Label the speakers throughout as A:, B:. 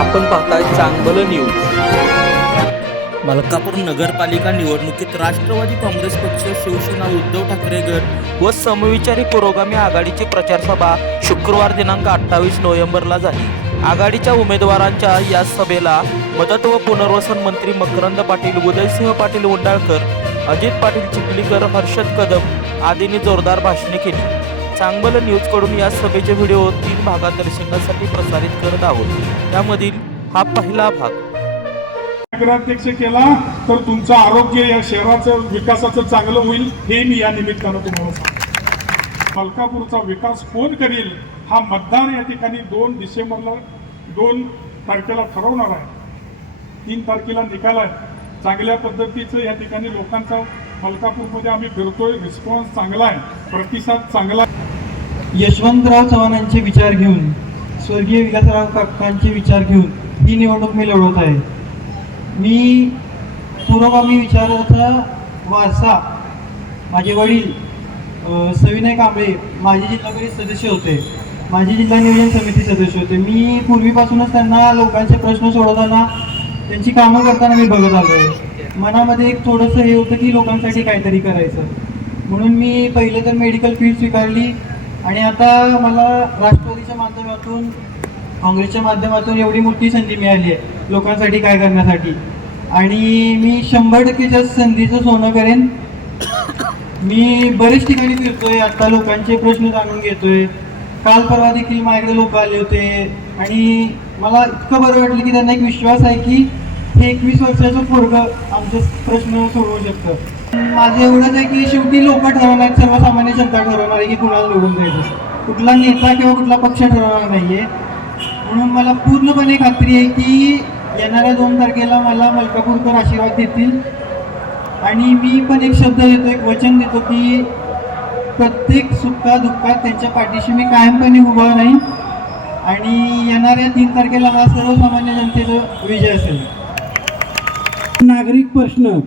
A: आपण पाहताय चांगलं न्यूज.
B: मलकापूर नगरपालिका निवडणुकीत राष्ट्रवादी काँग्रेस पक्ष शिवसेना उद्धव ठाकरे गट
A: व समविचारी पुरोगामी आघाडीची प्रचार सभा शुक्रवार दिनांक अठ्ठावीस नोव्हेंबरला झाली. आघाडीच्या उमेदवारांच्या या सभेला मदत व पुनर्वसन मंत्री मकरंद पाटील उदयसिंह पाटील उंडाळकर अजित पाटील चिखलीकर हर्षद कदम आदींनी जोरदार भाषणे केली. चांगलं न्यूजकडून या सभेचे व्हिडिओ तीन भागात दर्शनासाठी प्रसारित करत आहोत. त्यामधील हा पहिला भाग.
C: नगराध्यक्ष केला तर तुमचं आरोग्य या शहराचं विकासाचं चांगलं होईल हे मी या निमित्तानं तुम्हाला सांगतो. मलकापूरचा विकास कोण करील हा मतदार या ठिकाणी दोन डिसेंबरला दोन तारखेला ठरवणार आहे. तीन तारखेला निकाल आहे. चांगल्या पद्धतीचं या ठिकाणी लोकांचा मलकापूरमध्ये आम्ही फिरतोय रिस्पॉन्स चांगला आहे प्रतिसाद चांगला
D: यशवंतराव चव्हाणांचे विचार घेऊन स्वर्गीय विकासराव काकांचे विचार घेऊन ही निवडणूक मी लढवत आहे. मी पुरोगामी विचाराचा वारसा माझे वडील सविनय कांबळे माझे जिल्हा परिषद सदस्य होते. माझे जिल्हा नियोजन समिती सदस्य होते. मी पूर्वीपासूनच त्यांना लोकांचे प्रश्न सोडवताना त्यांची कामं करताना मी बघत आलो आहे. मनामध्ये एक थोडंसं हे होतं की लोकांसाठी काहीतरी करायचं. म्हणून मी पहिले तर मेडिकल फील्ड स्वीकारली. आणि आता मला राष्ट्रवादीच्या माध्यमातून काँग्रेसच्या माध्यमातून एवढी मोठी संधी मिळाली आहे लोकांसाठी काय करण्यासाठी. आणि मी शंभर टक्केच्या संधीचं सोनं करेन मी बरेच ठिकाणी फिरतोय आता लोकांचे प्रश्न जाणून घेतोय. काल परवा देखील माझ्याकडे लोक आले होते. आणि मला इतकं बरं वाटलं की त्यांना एक विश्वास आहे की हे एकवीस वर्षाचं पोरग आमचे प्रश्न सोडवू शकतं. माझं एवढंच आहे की शेवटी लोक ठरवणार सर्वसामान्य जनता ठरवणार आहे की कुणाला निवडून द्यायचं. कुठला नेता किंवा कुठला पक्ष ठरवणार नाहीये. म्हणून मला पूर्णपणे खात्री आहे की येणाऱ्या दोन तारखेला मला मलकापूरकर आशीर्वाद देतील. आणि मी पण एक शब्द देतो एक वचन देतो की प्रत्येक सुखा दुःखात त्यांच्या पाठीशी मी कायमपणे उभा राहीन. आणि येणाऱ्या तीन तारखेला हा सर्वसामान्य जनतेचा विजय असेल.
E: नागरिक प्रश्न.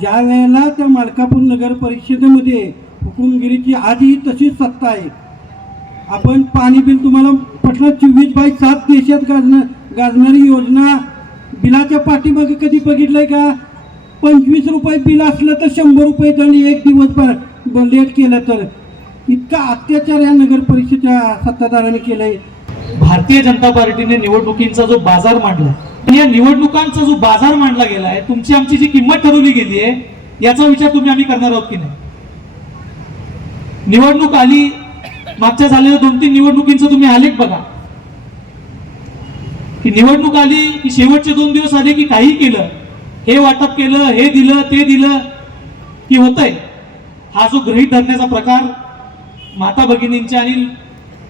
E: ज्या वेळेला त्या मालकापूर नगर परिषदेमध्ये हुकुमगिरीची आजही तशीच सत्ता आहे. आपण पाणी बिल तुम्हाला पटलं चोवीस बाय सात देशात गाजणं गाजणारी योजना बिलाच्या पाठीमागे कधी बघितलंय का? पंचवीस रुपये बिल असलं तर शंभर रुपये दंड एक दिवस ब- लेट केलं तर. इतका अत्याचार या नगर परिषदेच्या सत्ताधाराने केलाय.
F: भारतीय जनता पार्टीने निवडणुकींचा जो बाजार मांडला या निवडणुकांचा जो बाजार मांडला गेला आहे तुमची आमची जी किंमत ठरवली गेली आहे याचा विचार तुम्ही आम्ही करणार आहोत की नाही? निवडणूक आली मागच्या झालेल्या दोन तीन निवडणुकींचं तुम्ही आलेख बघा. की निवडणूक आली की शेवटचे दोन दिवस आले की काही केलं हे वाटप केलं हे दिलं ते दिलं की होतंय? हा जो गृहीत धरण्याचा प्रकार माता भगिनींच्या आणि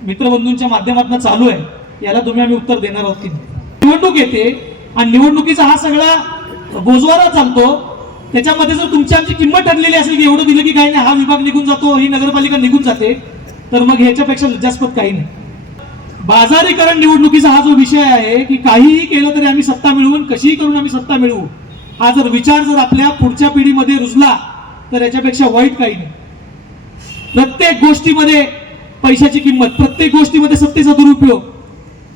F: मित्रबंधूंच्या माध्यमातून चालू आहे याला तुम्ही आम्ही उत्तर देणार आहोत की निवडणूक येते आणि निवडणुकीचा हा सगळा बोजवारा चालतो. त्याच्यामध्ये जर तुमची आमची किंमत ठरलेली असेल की एवढं दिलं की काही नाही हा विभाग निघून जातो ही नगरपालिका निघून जाते तर मग ह्याच्यापेक्षा लज्जास्पद काही नाही. बाजारीकरण निवडणुकीचा हा जो विषय आहे की काहीही केलं तरी आम्ही सत्ता मिळवून कशीही करून आम्ही सत्ता मिळवू हा जर विचार जर आपल्या पुढच्या पिढीमध्ये रुजला तर याच्यापेक्षा वाईट काही नाही. प्रत्येक गोष्टीमध्ये पैशाची किंमत प्रत्येक गोष्टीमध्ये सत्तेचा दुरुपयोग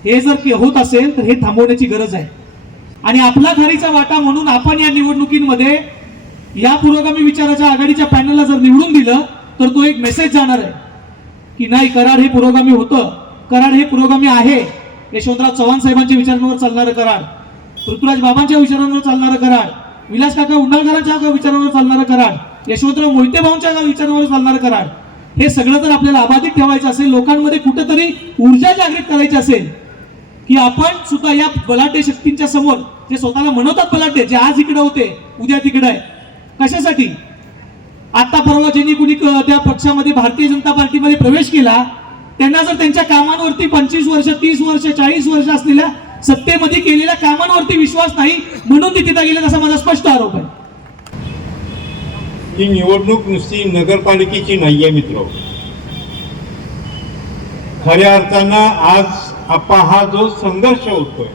F: हे जर होत असेल तर हे थांबवण्याची गरज आहे. आणि आपला खारीचा वाटा म्हणून आपण या निवडणुकीमध्ये या पुरोगामी विचाराच्या आघाडीच्या पॅनलला जर निवडून दिलं तर तो एक मेसेज जाणार आहे. की नाही कराड हे पुरोगामी होतं. कराड हे पुरोगामी आहे. यशवंतराव चव्हाण साहेबांच्या विचारांवर चालणारं कराड. ऋतुराज बाबांच्या विचारांवर चालणारं कराड. विलास काका उंडाळकरांच्या विचारांवर चालणारं कराड. यशवंतराव मोहिते भाऊंच्या विचारांवर चालणारं कराड. हे सगळं जर आपल्याला अबाधित ठेवायचं असेल लोकांमध्ये कुठेतरी ऊर्जा जागृत करायची असेल. की आपण सुद्धा या बलाढ्य शक्तींच्या समोर जे स्वतःला म्हणवतात बलाढ्य जे आज इकडे होते उद्या तिकडे आहे. कशासाठी? आता परवा ज्यांनी कुणी त्या पक्षामध्ये भारतीय जनता पार्टीमध्ये प्रवेश केला त्यांना जर त्यांच्या कामांवरती पंचवीस वर्ष तीस वर्ष चाळीस वर्ष असलेल्या सत्तेमध्ये केलेल्या कामांवरती विश्वास नाही म्हणून ते तिथे गेले असा माझा स्पष्ट आरोप आहे.
G: ही निवडणूक नुसती नगरपालिकेची नाहीये मित्र. खऱ्या अर्थानं आज आपा हा जो संघर्ष होतोय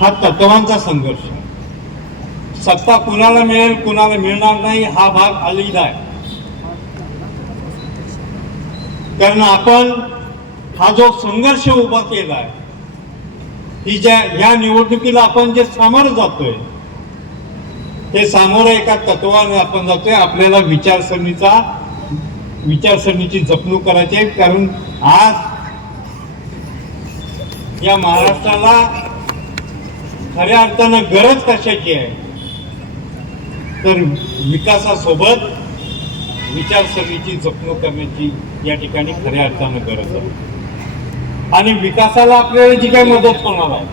G: हा तत्वांचा संघर्ष. सत्ता कुणाला मिळेल कुणाला मिळणार नाही हा भाग आलेला आहे. कारण आपण हा जो संघर्ष उभा केलाय ही ज्या या निवडणुकीला आपण जे सामोरं जातोय ते सामोरं एका तत्वाने आपण जातोय आपल्याला विचारसरणीचा विचारसरणीची जपणूक करायची आहे. कारण आज या महाराष्ट्राला खऱ्या अर्थानं गरज कशाची आहे? तर विकासासोबत विचारसरणीची जपणूक करण्याची या ठिकाणी खऱ्या अर्थानं गरज आहे. आणि विकासाला आपल्याला जी काही मदत होणार आहे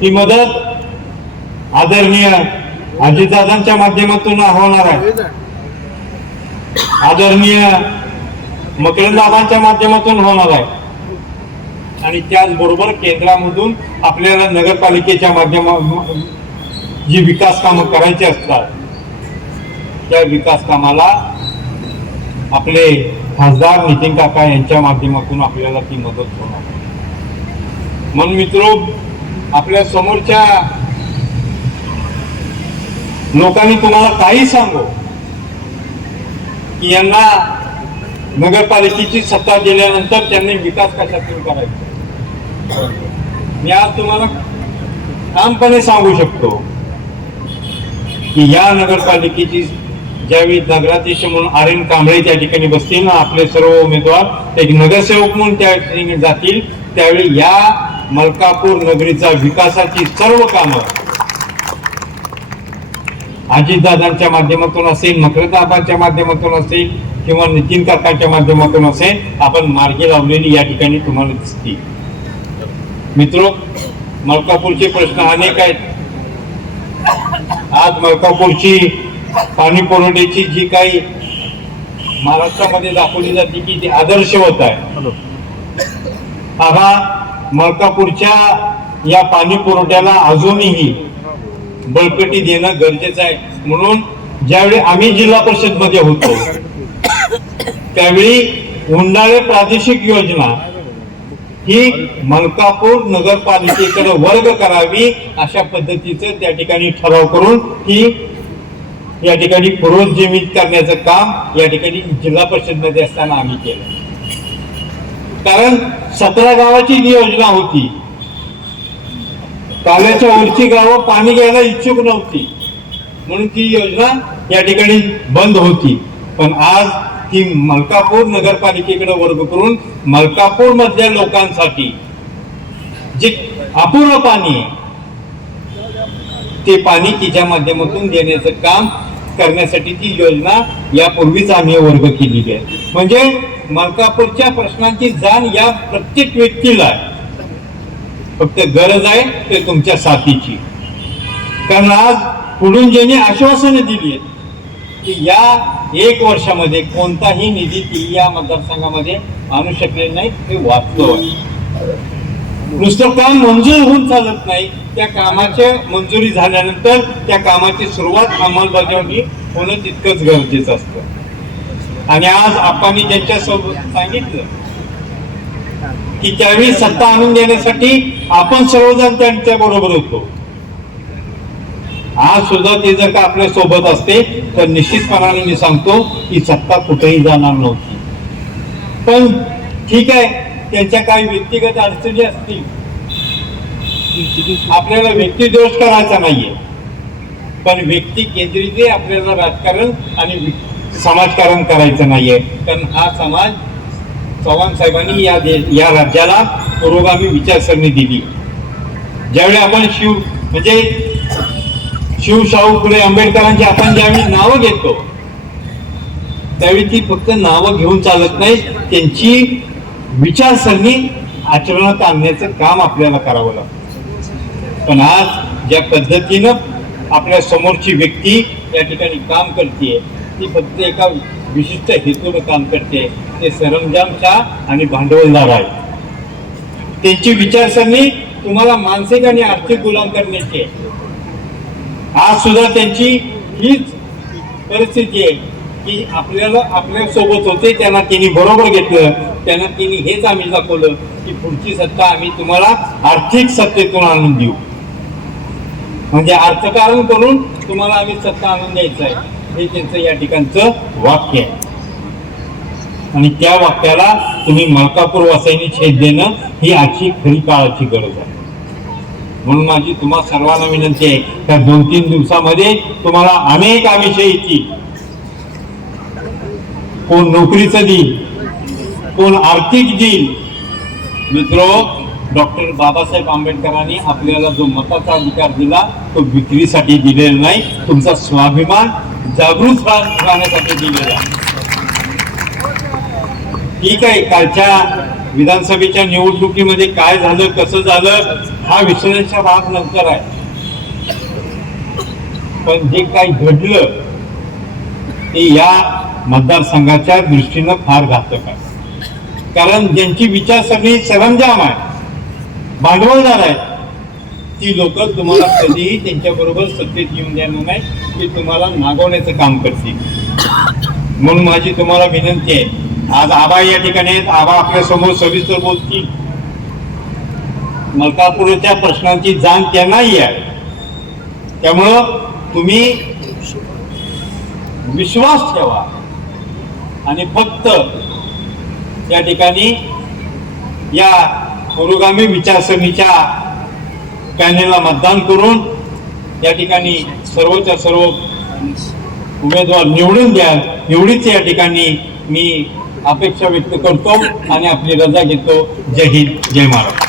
G: ती मदत आदरणीय अजितदादांच्या माध्यमातून होणार आहे. आदरणीय मकरंदाबांच्या माध्यमातून होणार आहे. आणि त्याचबरोबर केंद्रामधून आपल्याला नगरपालिकेच्या माध्यमातून जी विकास कामं करायची असतात त्या विकास कामाला आपले खासदार नितीन काका यांच्या माध्यमातून आपल्याला ती मदत होणार म्हणून मित्रो आपल्या समोरच्या लोकांनी तुम्हाला काही सांगू की यांना नगरपालिकेची सत्ता दिल्यानंतर त्यांनी विकास कशातून करायचा? मी आज तुम्हाला ठामपणे सांगू शकतो की या नगरपालिकेची ज्यावेळी नगराध्यक्ष म्हणून आर एन कांबळे त्या ठिकाणी बसतील ना आपले सर्व उमेदवार एक नगरसेवक म्हणून त्या ठिकाणी जातील त्यावेळी या मलकापूर नगरीचा विकासाची सर्व कामं अजितदादांच्या माध्यमातून असेल मकरदाबाच्या माध्यमातून असेल किंवा नितीन काकांच्या माध्यमातून असेल आपण मार्गी लावलेली या ठिकाणी तुम्हाला दिसतील मित्रो मलकापूरचे प्रश्न अनेक आहेत. आज मलकापूरची पाणी पुरवठ्याची जी काही महाराष्ट्रामध्ये दाखवली जाते की ती आदर्श होत आहे आता मलकापूरच्या या पाणी पुरवठ्याला अजूनही बळकटी देणं गरजेचं आहे. म्हणून ज्यावेळी आम्ही जिल्हा परिषदमध्ये होतो त्यावेळी उंडाळे प्रादेशिक योजना ही मलकापूर नगरपालिकेकडे वर्ग करावी अशा पद्धतीचं त्या ठिकाणी ठराव करून ही या ठिकाणी पुनरुज्जीवित करण्याचं काम या ठिकाणी जिल्हा परिषदमध्ये असताना आम्ही केलं. कारण सतरा गावाची जी योजना होती काल्याच्या वरची गावं पाणी घ्यायला इच्छुक नव्हती. म्हणून ती योजना या ठिकाणी बंद होती. पण आज ती मलकापूर नगरपालिकेकडे वर्ग करून मलकापूर मधल्या लोकांसाठी जे अपूर्व पाणी ते पाणी तिच्या माध्यमातून देण्याचं काम करण्यासाठी ती योजना यापूर्वीच आम्ही वर्ग केलेली आहे. म्हणजे मलकापूरच्या प्रश्नांची जाण या प्रत्येक व्यक्तीला फक्त गरज आहे ते तुमच्या साथीची. कारण आज पुढून ज्यांनी आश्वासनं दिली आहेत की या एक वर्षामध्ये कोणताही निधी ती या मतदारसंघामध्ये आणू शकले नाही हे वास्तव आहे. नुसतं काम मंजूर होऊन चालत नाही. त्या कामाच्या मंजुरी झाल्यानंतर त्या कामाची सुरुवात अंमलबजावणी होणं तितकंच गरजेचं असतं. आणि आज आपण ज्यांच्या सोबत सांगितलं की त्यावेळी सत्ता आणून देण्यासाठी आपण सर्वजण त्यांच्या बरोबर होतो. आज सुद्धा ते जर का आपल्यासोबत असते तर निश्चितपणाने मी सांगतो की सत्ता कुठेही जाणार नव्हती. पण ठीक आहे त्यांच्या काही व्यक्तिगत अडचणी असतील. आपल्याला व्यक्तिदोष करायचा नाहीये. पण व्यक्ती केंद्रित आपल्याला राजकारण आणि समाजकारण करायचं नाहीये. कारण हा समाज चव्हाण साहेबांनी या या राज्याला पुरोगामी विचारसरणी दिली. ज्यावेळी आपण शिव म्हणजे शिवशाहू फुले आंबेडकरांची आपण ज्यावेळी नावं घेतो त्यावेळी ती फक्त नावं घेऊन चालत नाही त्यांची विचारसरणी आचरणात आणण्याचं काम आपल्याला करावं लागतं. पण आज ज्या पद्धतीनं आपल्या समोरची व्यक्ती या ठिकाणी काम करते ती फक्त एका विशिष्ट हेतूनं काम करते ते सरंजामच्या आणि भांडवलदार आहे त्यांची विचारसरणी तुम्हाला मानसिक आणि आर्थिक गुलाम करण्याची आहे आज सुद्धा त्यांची हीच परिस्थिती आहे की आपल्याला आपल्यासोबत होते त्यांना तिने बरोबर घेतलं त्यांना तिने हेच आम्ही दाखवलं की पुढची सत्ता आम्ही तुम्हाला आर्थिक सत्तेतून आणून देऊ. म्हणजे अर्थकारण करून तुम्हाला आम्ही सत्ता आणून द्यायचं आहे. हे त्यांचं या ठिकाणचं वाक्य आहे. आणि त्या वाक्याला तुम्ही मलकापूर वासाईनी छेद देणं ही आजची खरी काळाची गरज आहे. म्हणून माझी तुम्हा सर्वांना विनंती आहे त्या दोन तीन दिवसामध्ये तुम्हाला अनेक आविषयीची कोण नोकरीचं देईल कोण आर्थिक देईल. मित्र डॉक्टर बाबासाहेब आंबेडकरांनी आपल्याला जो मताचा अधिकार दिला तो विक्रीसाठी दिलेला नाही तुमचा स्वाभिमान जागृत राहण्यासाठी दिलेला ठीक आहे कालच्या विधानसभेच्या निवडणुकीमध्ये काय झालं कसं झालं हा विषयाचा भाग नंतर आहे. पण जे काही घडलं ते या मतदारसंघाच्या दृष्टीनं फार घातक आहे. कारण ज्यांची विचारसरणी सरंजाम आहे भांडवलदार आहेत ती लोक तुम्हाला कधीही त्यांच्या बरोबर सत्तेत येऊन देणार नाही ते तुम्हाला नागवण्याचं काम करतील. म्हणून माझी तुम्हाला विनंती आहे. आज आबा या ठिकाणी आहेत आबा आपल्यासमोर सविस्तर बोलतील. मलकापूरच्या प्रश्नांची जाण त्यांनाही आहे. त्यामुळं तुम्ही विश्वास ठेवा. आणि फक्त त्या ठिकाणी या पुरोगामी विचारसरणीच्या पॅनेलला मतदान करून या ठिकाणी सर्वच्या सर्व उमेदवार निवडून द्या. एवढीच या ठिकाणी मी अपेक्षा व्यक्त करतो आणि आपली रजा घेतो. जय हिंद जय महाराज